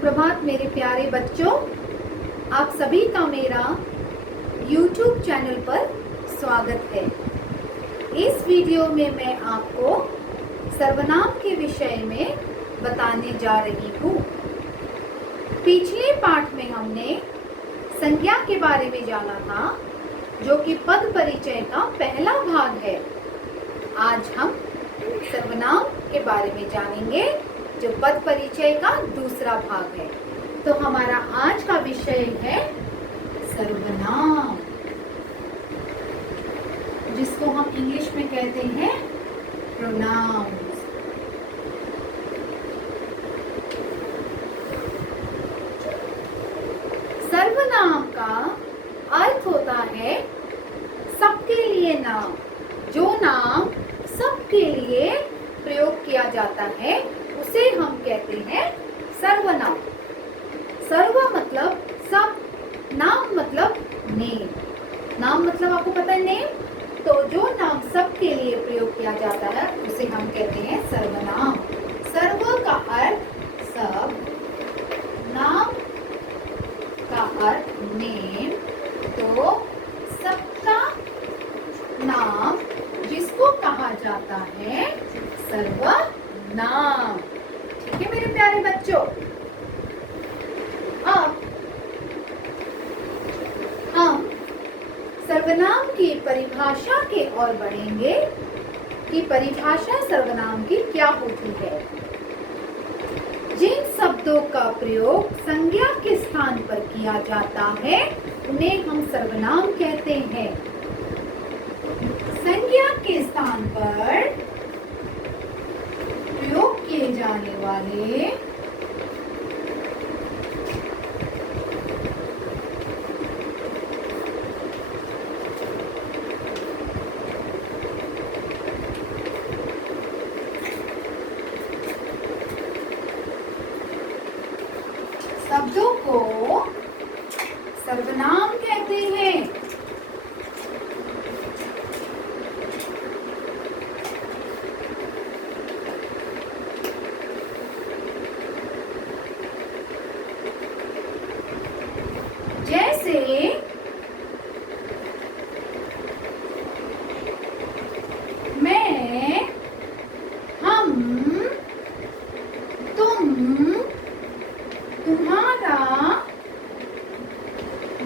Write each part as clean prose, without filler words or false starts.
सुप्रभात मेरे प्यारे बच्चों, आप सभी का मेरा YouTube चैनल पर स्वागत है। इस वीडियो में मैं आपको सर्वनाम के विषय में बताने जा रही हूँ। पिछले पाठ में हमने संज्ञा के बारे में जाना था, जो कि पद परिचय का पहला भाग है। आज हम सर्वनाम के बारे में जानेंगे, जो पद परिचय का दूसरा भाग है। तो हमारा आज का विषय है सर्वनाम, जिसको हम इंग्लिश में कहते हैं प्रोनाउंस। सर्वनाम का अर्थ होता है सबके लिए नाम। जो नाम सबके लिए प्रयोग किया जाता है उसे हम कहते हैं सर्वनाम। सर्व मतलब सब, नाम मतलब नेम। नाम मतलब आपको पता है नेम, तो जो नाम सबके लिए प्रयोग किया जाता है उसे हम कहते हैं सर्वनाम। सर्व का अर्थ सब, नाम का अर्थ नेम, तो सबका नाम जिसको कहा जाता है सर्वनाम। ठीक है मेरे प्यारे बच्चों, अब हम सर्वनाम की परिभाषा के ओर बढ़ेंगे कि परिभाषा सर्वनाम की क्या होती है। जिन शब्दों का प्रयोग संज्ञा के स्थान पर किया जाता है उन्हें हम सर्वनाम कहते हैं। संज्ञा के स्थान पर प्रयोग किए जाने वाले शब्दों को सर्वनाम कहते हैं। जैसे मैं, हम, तुम, तुम्हारा,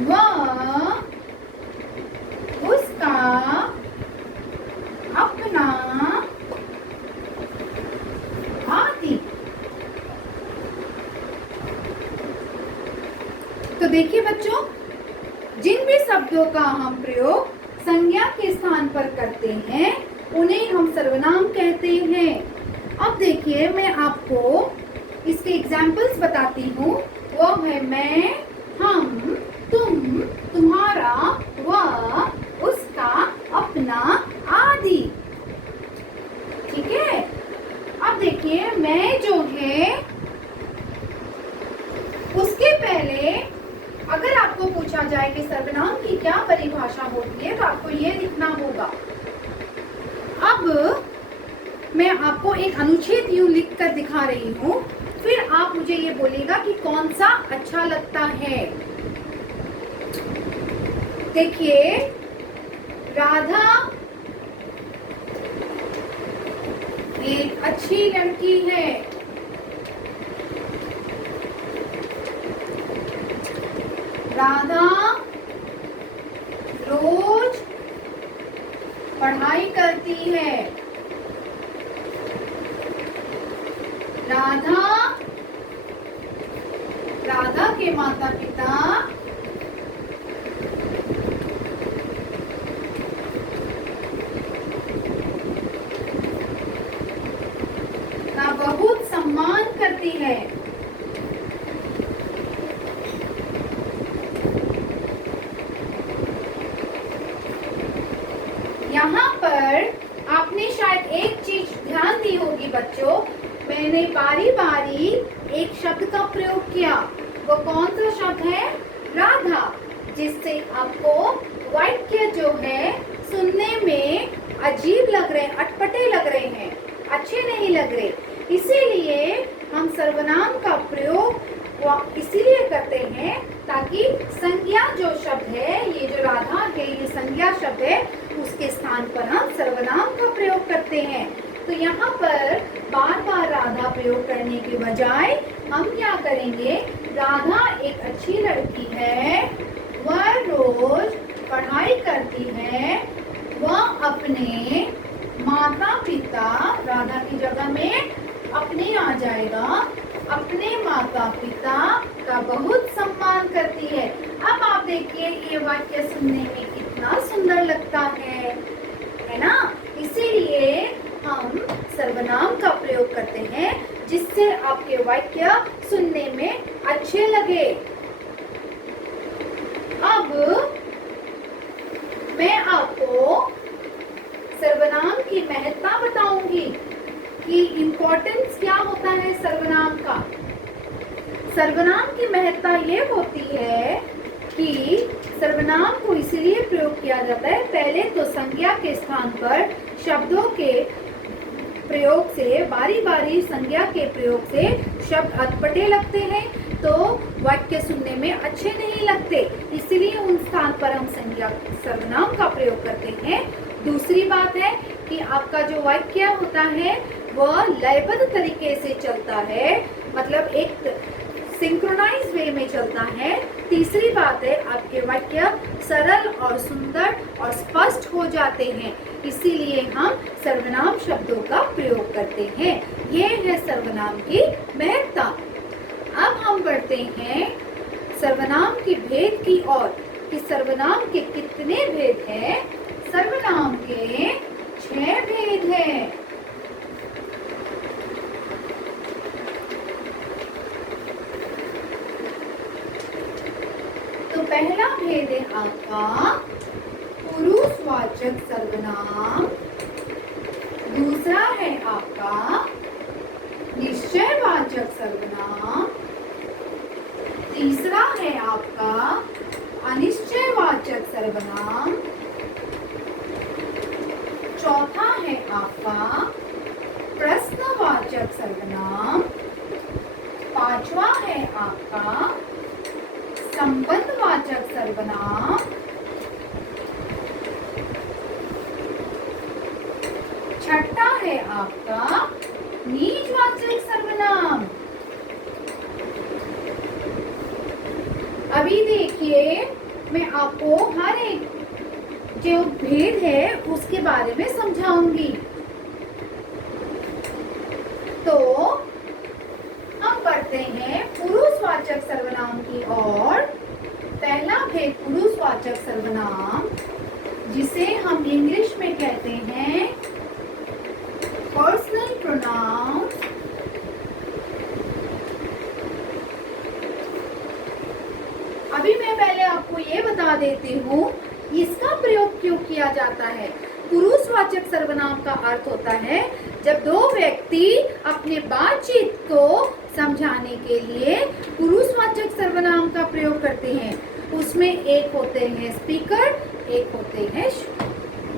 वह, उसका, अपना आदि। तो देखिए बच्चों, जिन भी शब्दों का हम प्रयोग संज्ञा के स्थान पर करते हैं उन्हें हम सर्वनाम कहते हैं। अब देखिए, मैं आपको इसके एग्जाम्पल्स बताती हूँ। वो है मैं, हम, तुम, तुम्हारा, वह, उसका, अपना आदि। ठीक है। अब देखिए, मैं जो है उसके पहले अगर आपको पूछा जाए कि सर्वनाम की क्या परिभाषा होती है तो आपको ये लिखना होगा। अब मैं आपको एक अनुच्छेद यूं लिख कर दिखा रही हूँ, फिर आप मुझे ये बोलिएगा कि कौन सा अच्छा लगता है। देखिए, राधा एक अच्छी लड़की है। राधा रोज पढ़ाई करती है। राधा के माता पिता का बहुत सम्मान करती है। यहाँ पर आपने शायद एक चीज ध्यान दी होगी बच्चों, मैंने बारी बारी एक शब्द का प्रयोग किया। वो कौन सा शब्द है? राधा, जिससे आपको वाक्य जो है सुनने में अजीब लग रहे हैं, अटपटे लग रहे हैं, अच्छे नहीं लग रहे। इसीलिए हम सर्वनाम का प्रयोग वो इसीलिए करते हैं ताकि संज्ञा जो शब्द है, ये जो राधा है ये संज्ञा शब्द है, उसके स्थान पर हम सर्वनाम का प्रयोग करते हैं। तो यहाँ पर बार बार राधा प्रयोग करने के बजाय हम क्या करेंगे, राधा एक अच्छी लड़की है, वह रोज पढ़ाई करती है, वह अपने माता पिता, राधा की जगह में अपने आ जाएगा, अपने माता पिता का बहुत सम्मान करती है। अब आप देखिए ये वाक्य सुनने में कितना सुंदर लगता है ना। इसीलिए हम सर्वनाम का प्रयोग करते हैं जिससे आपके वाक्य सुनने में अच्छे लगे। अब मैं आपको सर्वनाम की महत्ता बताऊंगी कि इम्पोर्टेंस क्या होता है सर्वनाम का। सर्वनाम की महत्ता ये होती है कि सर्वनाम को इसलिए प्रयोग किया जाता है, पहले तो संज्ञा के स्थान पर शब्दों के प्रयोग से, बारी बारी संज्ञा के प्रयोग से शब्द अटपटे लगते हैं, तो वाक्य सुनने में अच्छे नहीं लगते, इसलिए उन स्थान पर हम संज्ञा सर्वनाम का प्रयोग करते हैं। दूसरी बात है कि आपका जो वाक्य होता है वह लयबद्ध तरीके से चलता है, मतलब एक सिंक्रोनाइज वे में चलता है। तीसरी बात है आपके वाक्य सरल और सुंदर और स्पष्ट हो जाते हैं, इसीलिए हम सर्वनाम शब्दों का प्रयोग करते हैं। ये है सर्वनाम की महत्ता। अब हम बढ़ते हैं सर्वनाम की भेद की ओर कि सर्वनाम के कितने भेद हैं। सर्वनाम के 6 भेद हैं। तो पहला भेद है आपका पुरुषवाचक सर्वनाम, दूसरा है आपका निश्चयवाचक सर्वनाम, तीसरा है आपका अनिश्चयवाचक सर्वनाम, चौथा है आपका प्रश्नवाचक सर्वनाम, पांचवा है आपका संबंधवाचक सर्वनाम, छठा है आपका निजवाचक सर्वनाम। अभी देखिए मैं आपको हर एक जो भेद है उसके बारे में समझाऊंगी। तो हम पढ़ते हैं पुरुषवाचक सर्वनाम की ओर। पहला भेद पुरुषवाचक सर्वनाम, जिसे हम इंग्लिश में कहते हैं पर्सनल प्रोनाउन। अभी मैं पहले आपको ये बता देती हूँ इसका प्रयोग क्यों किया जाता है। पुरुषवाचक सर्वनाम का अर्थ होता है जब दो व्यक्ति अपने बातचीत को समझाने के लिए पुरुषवाचक सर्वनाम का प्रयोग करते हैं। उसमें एक होते हैं स्पीकर, एक होते हैं,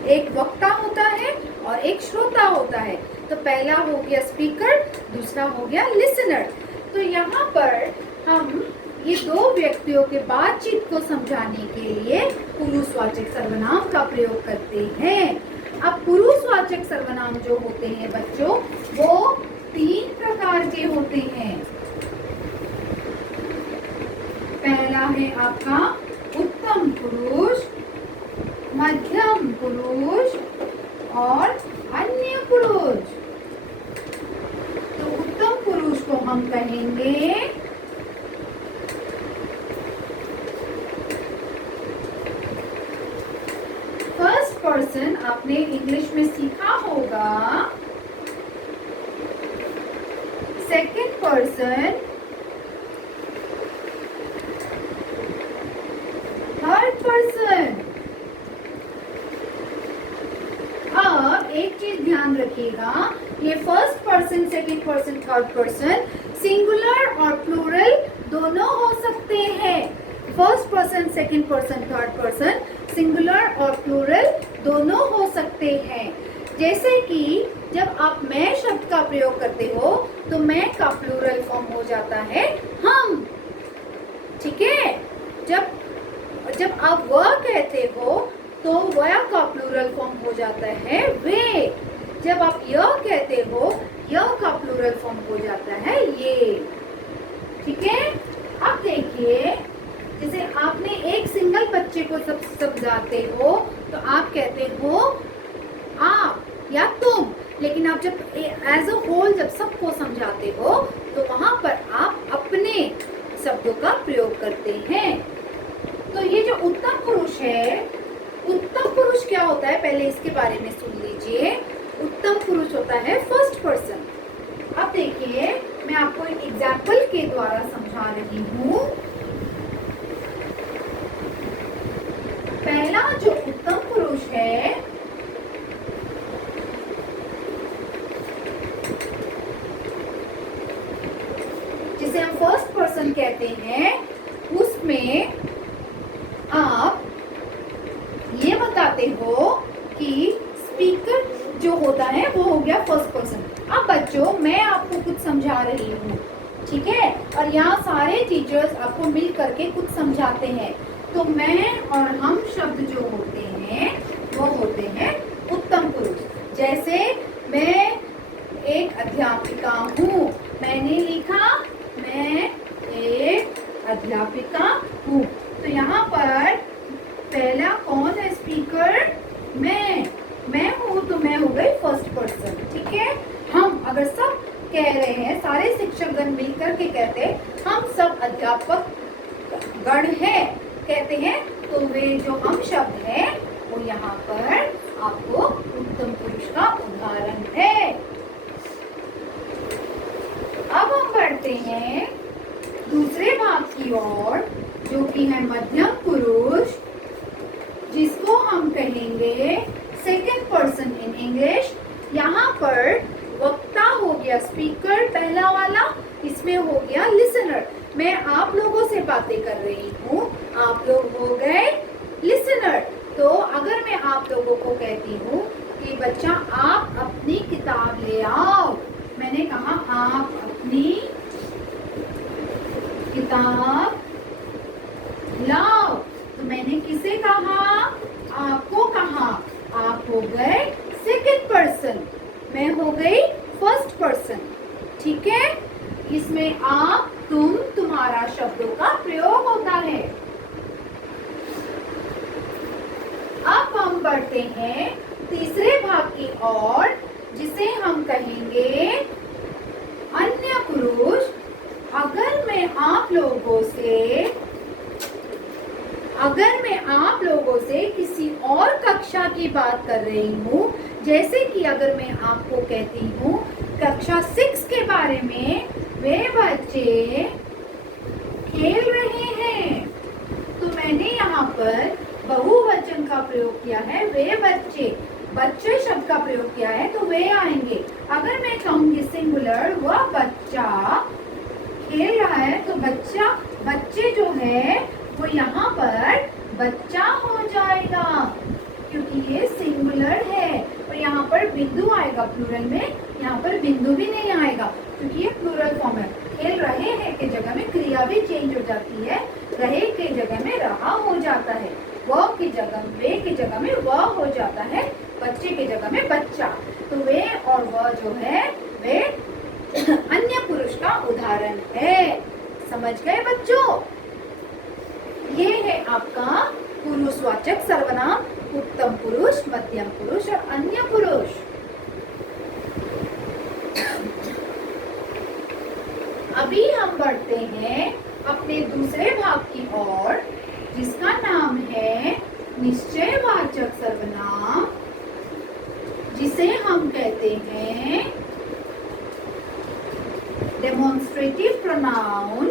एक वक्ता होता है और एक श्रोता होता है। तो पहला हो गया स्पीकर, दूसरा हो गया लिसनर। तो यहाँ पर हम ये दो व्यक्तियों के बातचीत को समझाने के लिए पुरुषवाचक सर्वनाम का प्रयोग करते हैं। अब पुरुषवाचक सर्वनाम जो होते हैं बच्चों, वो 3 प्रकार के होते हैं। पहला है आपका उत्तम पुरुष, मध्यम पुरुष और अन्य पुरुष। तो उत्तम पुरुष को हम कहेंगे फर्स्ट पर्सन, आपने इंग्लिश में सीखा होगा। Second person, third person. अब एक चीज ध्यान रखिएगा, ये first person, second person, third person singular और प्लूरल दोनों हो सकते हैं। First person, second person, third person singular और प्लूरल दोनों हो सकते हैं। जैसे कि जब आप मैं शब्द का प्रयोग करते हो तो मैं का प्लूरल फॉर्म हो जाता है हम। ठीक है। जब जब आप वह कहते हो तो वह का प्लूरल फॉर्म हो जाता है वे। जब आप यह कहते हो यह का प्लूरल फॉर्म हो जाता है ये। ठीक है। अब देखिए, जैसे आपने एक सिंगल बच्चे को समझाते हो तो आप कहते हो आप या तुम, लेकिन आप जब एज अ होल जब सबको समझाते हो तो वहां पर आप अपने शब्दों का प्रयोग करते हैं। तो ये जो उत्तम पुरुष है, उत्तम पुरुष क्या होता है पहले इसके बारे में सुन लीजिए। उत्तम पुरुष होता है फर्स्ट पर्सन। अब देखिए, मैं आपको एक एग्जाम्पल के द्वारा समझा रही हूँ। पहला जो उत्तम पुरुष है जिसे हम फर्स्ट पर्सन कहते हैं, उसमें आप ये बताते हो कि स्पीकर जो होता है वो हो गया फर्स्ट पर्सन। अब बच्चों, मैं आपको कुछ समझा रही हूँ, ठीक है, और यहाँ सारे टीचर्स आपको मिल करके कुछ समझाते हैं, तो मैं और हम शब्द जो होते हैं वो होते हैं उत्तम पुरुष। जैसे मैं एक अध्यापिका हूँ, मैंने लिखा मैं एक अध्यापिका हूँ, तो यहाँ पर पहला कौन है स्पीकर? मैं हूँ, तो मैं हो गई फर्स्ट पर्सन। ठीक है। हम अगर सब कह रहे हैं, सारे शिक्षकगण मिलकर के कहते हैं हम सब अध्यापक गण हैं, कहते हैं, तो वे जो हम शब्द है वो यहाँ पर आपको उत्तम पुरुष का उदाहरण है। अब हम बढ़ते हैं दूसरे भाग की ओर, जो कि है मध्यम पुरुष, जिसको हम कहेंगे सेकंड पर्सन इन इंग्लिश। यहाँ पर वक्ता हो गया स्पीकर पहला वाला, इसमें हो गया लिसनर। मैं आप लोगों से बातें कर रही हूँ, आप लोग हो गए लिसनर। तो अगर मैं आप लोगों को कहती हूँ कि बच्चा आप अपनी किताब ले आओ, मैंने कहा आप अपनी किताब लाओ, तो मैंने किसे कहा? आपको कहा। आप हो गए सेकंड पर्सन, मैं हो गई फर्स्ट पर्सन। ठीक है। इसमें आप, तुम, तुम्हारा शब्दों का प्रयोग होता है। अब हम बढ़ते हैं तीसरे भाग की ओर, जिसे हम कहेंगे अन्य पुरुष। अगर मैं आप लोगों से किसी और कक्षा की बात कर रही हूँ, जैसे कि अगर मैं आपको कहती हूँ कक्षा 6 के बारे में, वे बच्चे खेल रहे हैं, तो मैंने यहाँ पर बहुवचन का प्रयोग किया है, वे बच्चे शब्द का प्रयोग किया है, तो वे आएंगे। अगर मैं कहूँगी सिंगुलर, वह बच्चा खेल रहा है, तो बच्चे जो है वो यहाँ पर बच्चा हो जाएगा, क्योंकि ये सिंगुलर है। और यहाँ पर बिंदु आएगा प्लूरल में, यहाँ पर बिंदु भी नहीं आएगा, क्योंकि ये प्लूरल फॉर्म है। खेल रहे हैं के जगह में क्रिया भी चेंज हो जाती है, रहे के जगह में रहा हो जाता है, वह की जगह वे की जगह में वह हो जाता है, बच्चे की जगह में बच्चा। तो वे और वह जो है वे अन्य पुरुष का उदाहरण है। समझ गए बच्चों? ये है आपका पुरुषवाचक सर्वनाम, उत्तम पुरुष, मध्यम पुरुष और अन्य पुरुष। अभी हम बढ़ते हैं अपने दूसरे भाग की ओर, जिसका नाम है निश्चयवाचक सर्वनाम, जिसे हम कहते हैं डेमोन्स्ट्रेटिव प्रोनाउन।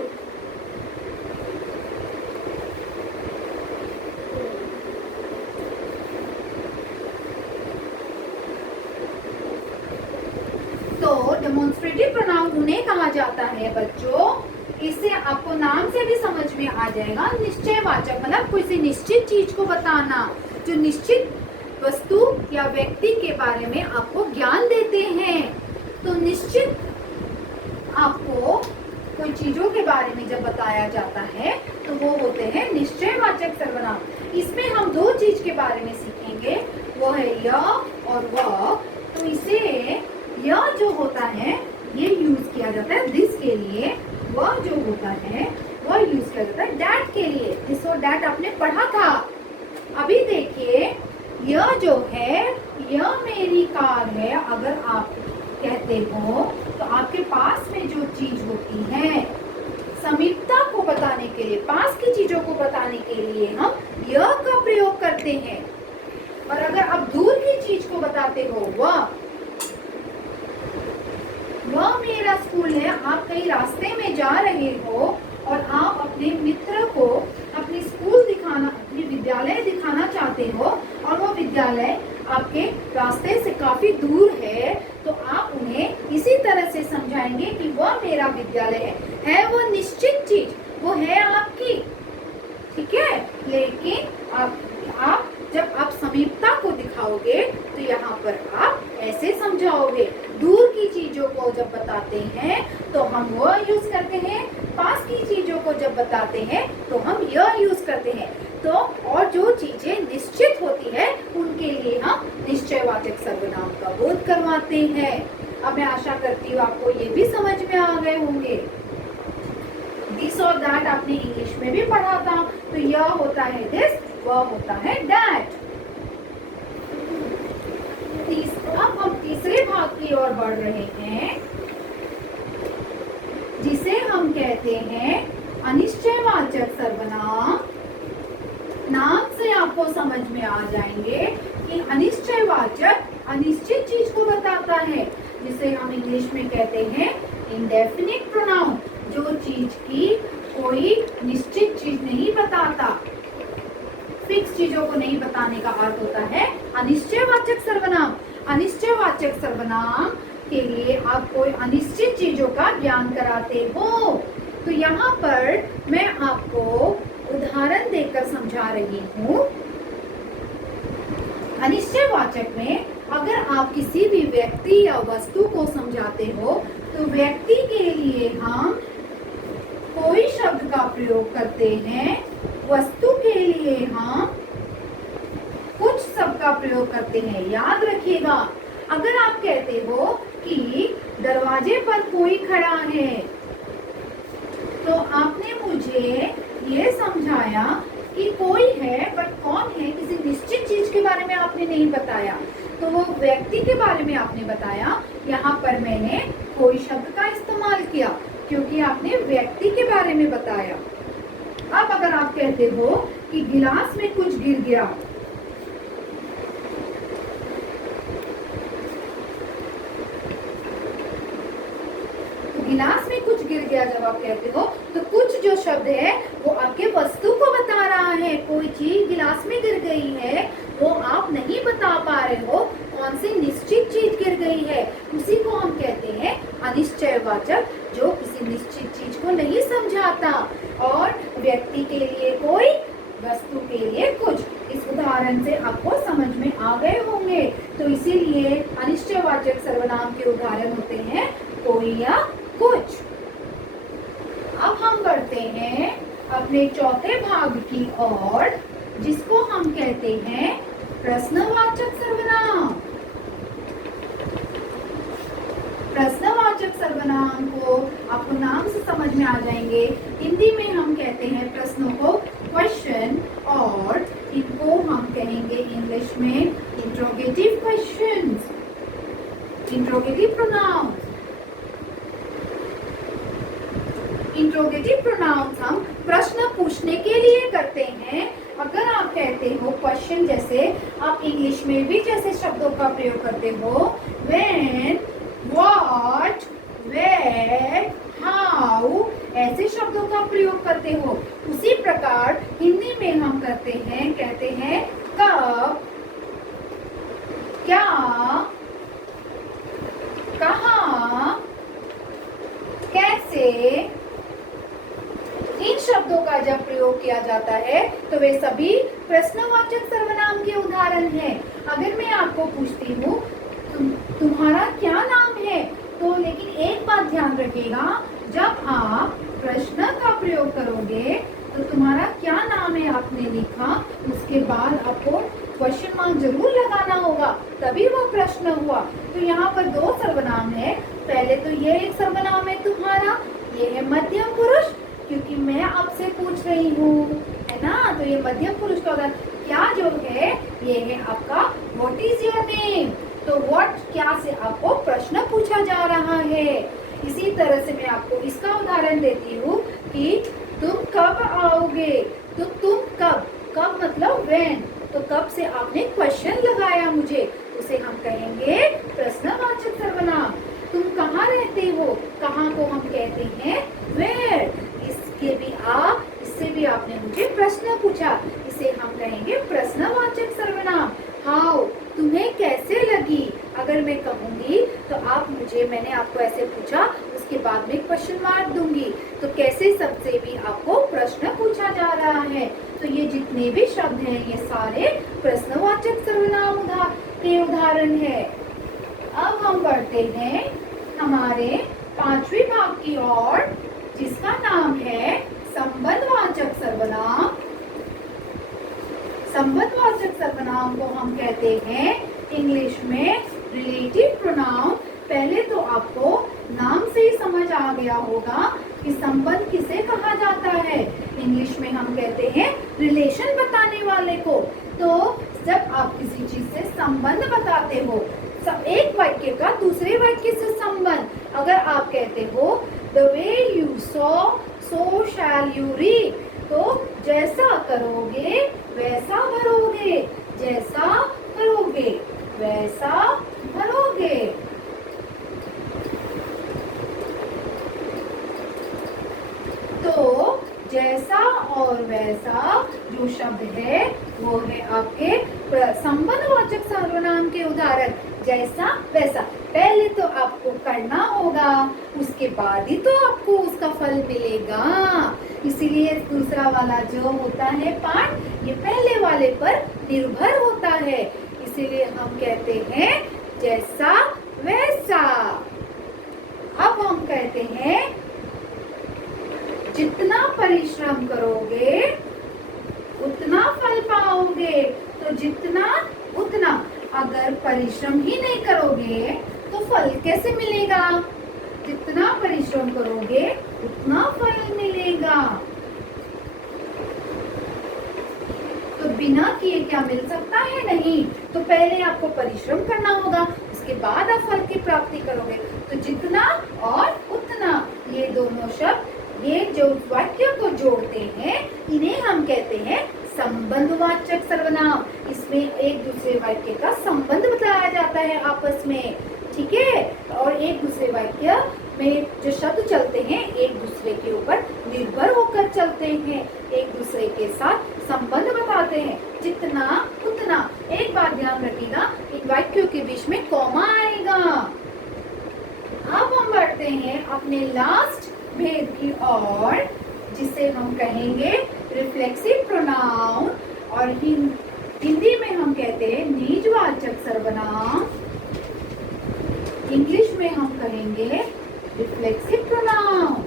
तो डेमोन्स्ट्रेटिव प्रोनाउन उन्हें कहा जाता है बच्चों, इससे आपको नाम से भी समझ में आ जाएगा। निश्चयवाचक मतलब किसी निश्चित चीज को बताना, जो निश्चित वस्तु या व्यक्ति के बारे में आपको ज्ञान देते हैं। तो निश्चित आपको कोई चीजों के बारे में जब बताया जाता है तो वो होते हैं निश्चयवाचक सर्वनाम। इसमें हम दो चीज के बारे में सीखेंगे, वो है यह और वह। तो इसे यह जो होता है ये यूज किया जाता है दिस के लिए, वह जो होता है वह यूज किया जाता है दैट के लिए। दिस और दैट आपने पढ़ा था। अभी देखिए यह जो है, यह मेरी कार है, अगर आप कहते हो तो आपके पास में जो चीज होती है, समीपता को बताने के लिए, पास की चीजों को बताने के लिए हम यह का प्रयोग करते हैं। और अगर आप दूर की चीज को बताते हो, वह मेरा स्कूल है, आप कहीं रास्ते में जा रहे हो और आप अपने मित्र को अपनी स्कूल दिखाना, अपनी विद्यालय दिखाना चाहते हो और वो विद्यालय आपके रास्ते से काफी दूर है, तो आप उन्हें इसी तरह से समझाएंगे कि वह मेरा विद्यालय है वो निश्चित चीज, वो है आपकी, ठीक है। लेकिन आप जब आप समीपता को दिखाओगे तो यहाँ पर आप ऐसे समझाओगे। दूर की चीजों को जब बताते हैं तो हम वह यूज करते हैं, पास की चीजों को जब बताते हैं तो हम यह यूज करते हैं। तो और जो चीजें निश्चित होती है उनके लिए हम निश्चयवाचक सर्वनाम का बोध करवाते हैं। अब मैं आशा करती हूँ आपको ये भी समझ में आ गए होंगे। दिस और दैट आपने इंग्लिश में भी पढ़ा था, तो यह होता है दिस, वह होता है दैट। अब हम तीसरे भाग की ओर बढ़ रहे हैं, जिसे हम कहते हैं अनिश्चयवाचक सर्वनाम। नाम से आपको समझ में आ जाएंगे कि अनिश्चयवाचक अनिश्चित चीज को बताता है, जिसे हम इंग्लिश में कहते हैं इंडेफिनिट प्रोनाउन, जो चीज की कोई निश्चित चीज नहीं बताता, फिक्स चीजों को नहीं बताने का अर्थ होता है अनिश्चयवाचक सर्वनाम। अनिश्चयवाचक सर्वनाम के लिए आप कोई अनिश्चित चीजों का ज्ञान कराते हो। तो यहाँ पर मैं आपको उदाहरण देकर समझा रही हूँ। अनिश्चयवाचक में अगर आप किसी भी व्यक्ति या वस्तु को समझाते हो तो व्यक्ति के लिए हम कोई शब्द का प्रयोग करते हैं, वस्तु के लिए हम कुछ शब्द का प्रयोग करते हैं। याद रखिएगा, अगर आप कहते हो कि दरवाजे पर कोई खड़ा है, तो आपने मुझे ये समझाया कि कोई है, बट कौन है, किसी निश्चित चीज के बारे में आपने नहीं बताया, तो वो व्यक्ति के बारे में आपने बताया। यहाँ पर मैंने कोई शब्द का इस्तेमाल किया क्योंकि आपने व्यक्ति के बारे में बताया। अब अगर आप कहते हो कि गिलास में कुछ गिर गया, तो गिलास में कुछ गिर गया जब आप कहते हो तो कुछ जो शब्द है वो आपके वस्तु को बता रहा है। कोई चीज गिलास में गिर गई है, वो आप नहीं बता पा रहे हो कौन सी निश्चित चीज गिर गई है, उसी को हम कहते हैं अनिश्चयवाचक, जो किसी निश्चित चीज को नहीं समझाता। और व्यक्ति के लिए कोई, वस्तु के लिए कुछ। इस उदाहरण से आपको समझ में आ गए होंगे। तो इसीलिए अनिश्चयवाचक सर्वनाम के उदाहरण होते हैं कोई या कुछ। अब हम बढ़ते हैं अपने चौथे भाग की ओर, जिसको हम कहते हैं प्रश्नवाचक सर्वनाम। प्रश्नवाचक सर्वनाम को आपको नाम से समझ में आ जाएंगे। हिंदी में हम कहते हैं प्रश्नों को क्वेश्चन, और इनको हम कहेंगे इंग्लिश में interrogative questions, interrogative pronounce. Interrogative pronounce हम प्रश्न पूछने के लिए करते हैं। अगर आप कहते हो क्वेश्चन, जैसे आप इंग्लिश में भी जैसे शब्दों का प्रयोग करते हो व्हेन, व्हाट, वेयर, हाउ, ऐसे शब्दों का प्रयोग करते हो, उसी प्रकार हिंदी में हम करते हैं, कहते हैं कब, क्या, कहाँ, कैसे। इन शब्दों का जब प्रयोग किया जाता है तो वे सभी प्रश्नवाचक सर्वनाम के उदाहरण हैं। अगर मैं आपको पूछती हूँ तुम्हारा क्या नाम है, तो लेकिन एक बात ध्यान रखिएगा, जब आप प्रश्न का प्रयोग करोगे तो तुम्हारा क्या नाम है आपने लिखा, उसके बाद आपको क्वेश्चन मार्क जरूर लगाना होगा, तभी वो प्रश्न हुआ। तो यहाँ पर दो सर्वनाम है। पहले तो ये एक सर्वनाम है तुम्हारा, ये है मध्यम पुरुष, क्योंकि मैं आपसे पूछ रही हूँ, है ना। तो ये मध्यम पुरुष का उदाहरण क्या जो है, ये है आपका व्हाट इज योर नेम। तो व्हाट क्या से आपको प्रश्न पूछा जा रहा है। इसी तरह से मैं आपको इसका उदाहरण देती हूँ कि तुम कब आओगे। तो तुम कब, कब मतलब व्हेन, तो कब से आपने क्वेश्चन लगाया मुझे, उसे हम कहेंगे प्रश्नवाचक सर्वनाम। तुम कहाँ रहते हो, कहाँ को हम कहते हैं वेयर। इससे भी आपने मुझे प्रश्न पूछा, इसे हम कहेंगे प्रश्नवाचक सर्वनाम। हाउ, तुम्हें कैसे लगी, अगर मैं कहूंगी तो आप मुझे, मैंने आपको ऐसे पूछा, उसके बाद में क्वेश्चन मार्क दूंगी। तो कैसे सबसे भी आपको प्रश्न पूछा जा रहा है। तो ये जितने भी शब्द हैं ये सारे प्रश्नवाचक सर्वनाम के उदाहरण है। अब हम बढ़ते हैं हमारे पांचवी भाग की ओर, जिसका नाम है संबंधवाचक सर्वनाम। संबंधवाचक सर्वनाम को हम कहते हैं इंग्लिश में रिलेटिव प्रोनाउन। पहले तो आपको नाम से ही समझ आ गया होगा कि संबंध किसे कहा जाता है। इंग्लिश में हम कहते हैं रिलेशन बताने वाले को। तो जब आप किसी चीज से संबंध बताते हो, एक वाक्य का दूसरे वाक्य से संबंध, अगर आप कहते हो the way you so so shall you read, तो जैसा करोगे वैसा भरोगे, जैसा करोगे वैसा भरोगे। तो जैसा और वैसा जो शब्द है वो है आपके संबंधवाचक सर्वनाम के उदाहरण। जैसा वैसा, पहले तो आपको करना होगा, उसके बाद ही तो आपको उसका फल मिलेगा। इसीलिए दूसरा वाला जो होता है पार्ट, ये पहले वाले पर निर्भर होता है। इसीलिए हम कहते हैं जैसा वैसा। अब हम कहते हैं जितना परिश्रम करोगे उतना फल पाओगे। तो जितना उतना, अगर परिश्रम ही नहीं करोगे तो फल कैसे मिलेगा। जितना परिश्रम करोगे उतना फल मिलेगा। तो बिना किए क्या मिल सकता है, नहीं। तो पहले आपको परिश्रम करना होगा, उसके बाद आप फल की प्राप्ति करोगे। तो जितना और उतना, ये दोनों शब्द, ये जो वाक्य को जोड़ते हैं, इन्हें हम कहते हैं संबंधवाचक सर्वनाम। इसमें एक दूसरे वाक्य का संबंध बताया जाता है आपस में, ठीक है। और एक दूसरे वाक्य में जो शब्द चलते हैं एक दूसरे के ऊपर निर्भर होकर चलते हैं, एक दूसरे के साथ संबंध बताते हैं। जितना उतना, एक बात ध्यान रखिएगा, एक वाक्यों के बीच में कॉमा आएगा। अब हम बढ़ते हैं अपने लास्ट भेद की ओर, जिसे हम कहेंगे रिफ्लेक्सिव प्रोनाउन, और हिंदी में हम कहते हैं निजवाचक सर्वनाम। इंग्लिश में हम कहेंगे रिफ्लेक्सिव प्रोनाउन।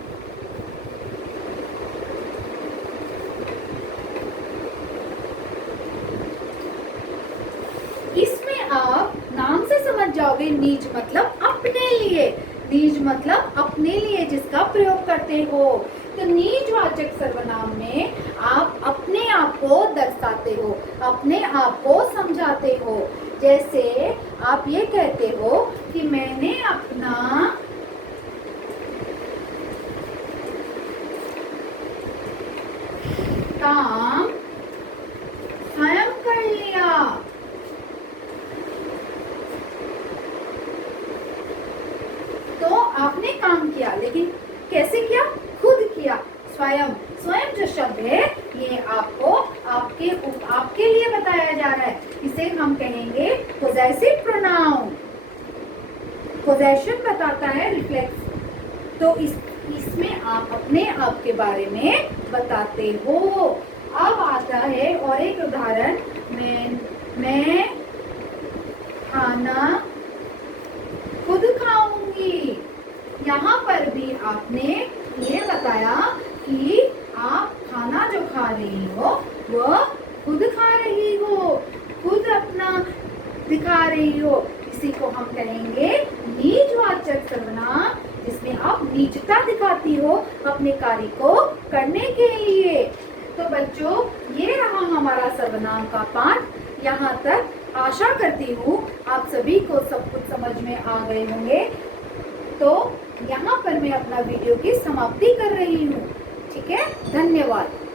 इसमें आप नाम से समझ जाओगे, निज मतलब अपने लिए, निज मतलब अपने लिए जिसका प्रयोग करते हो। तो निजवाचक सर्वनाम में आप अपने आप को दर्शाते हो, अपने आप को समझाते हो। जैसे आप ये कहते हो कि मैंने अपना काम स्वयं कर लिया। तो आपने काम किया, लेकिन कैसे किया, खुद किया, स्वयं। स्वयं जो शब्द है ये आपको आपके लिए बताया जा रहा है, इसे हम कहेंगे पोजेसिव प्रोनाउन। पोजेशन बताता है रिफ्लेक्स। तो इसमें आप अपने आप के बारे में बताते हो। अब आता है और एक उदाहरण, मैं खाना खुद खाऊंगी। यहाँ पर भी आपने ये बताया कि आप खाना जो खा रही हो वह खुद खा रही हो, खुद अपना दिखा रही हो। इसी को हम कहेंगे नीचवाचक सर्वनाम, जिसमें आप नीचता दिखाती हो अपने कार्य को करने के लिए। तो बच्चों, ये रहा हमारा सर्वनाम का पाठ। यहाँ तक आशा करती हूँ आप सभी को सब कुछ समझ में आ गए होंगे। तो यहाँ पर मैं अपना वीडियो की समाप्ति कर रही हूँ। ठीक है, धन्यवाद।